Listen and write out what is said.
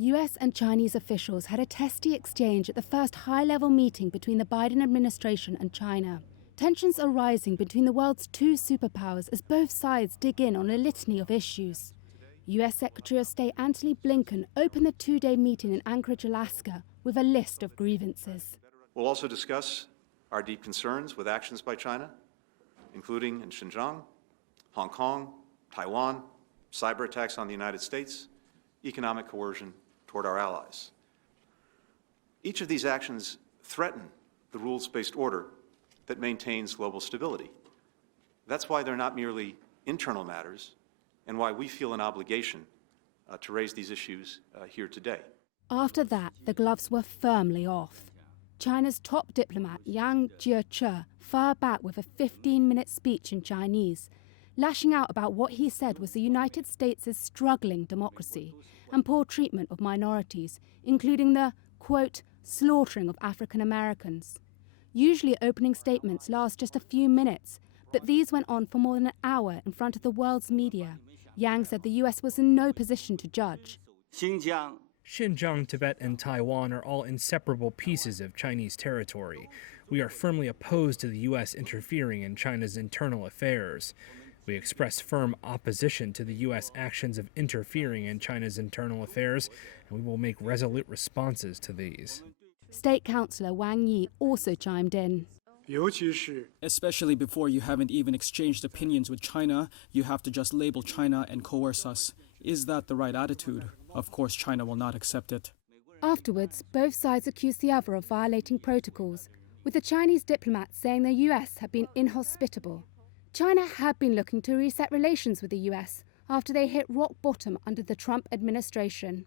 US and Chinese officials had a testy exchange at the first high-level meeting between the Biden administration and China. Tensions are rising between the world's two superpowers as both sides dig in on a litany of issues. US Secretary of State Antony Blinken opened the two-day meeting in Anchorage, Alaska, with a list of grievances. We'll also discuss our deep concerns with actions by China, including in Xinjiang, Hong Kong, Taiwan, cyber attacks on the United States, economic coercion toward our allies. Each of these actions threaten the rules-based order that maintains global stability. That's why they're not merely internal matters and why we feel an obligation to raise these issues here today. After that, the gloves were firmly off. China's top diplomat, Yang Jiechi, fired back with a 15-minute speech in Chinese, lashing out about what he said was the United States' struggling democracy and poor treatment of minorities, including the, quote, slaughtering of African Americans. Usually opening statements last just a few minutes, but these went on for more than an hour in front of the world's media. Yang said the US was in no position to judge. Xinjiang, Tibet, and Taiwan are all inseparable pieces of Chinese territory. We are firmly opposed to the U.S. interfering in China's internal affairs. We express firm opposition to the U.S. actions of interfering in China's internal affairs, and we will make resolute responses to these. State Councillor Wang Yi also chimed in. Especially before you haven't even exchanged opinions with China, you have to just label China and coerce us. Is that the right attitude? Of course, China will not accept it. Afterwards, both sides accused the other of violating protocols, with the Chinese diplomats saying the US had been inhospitable. China had been looking to reset relations with the US after they hit rock bottom under the Trump administration.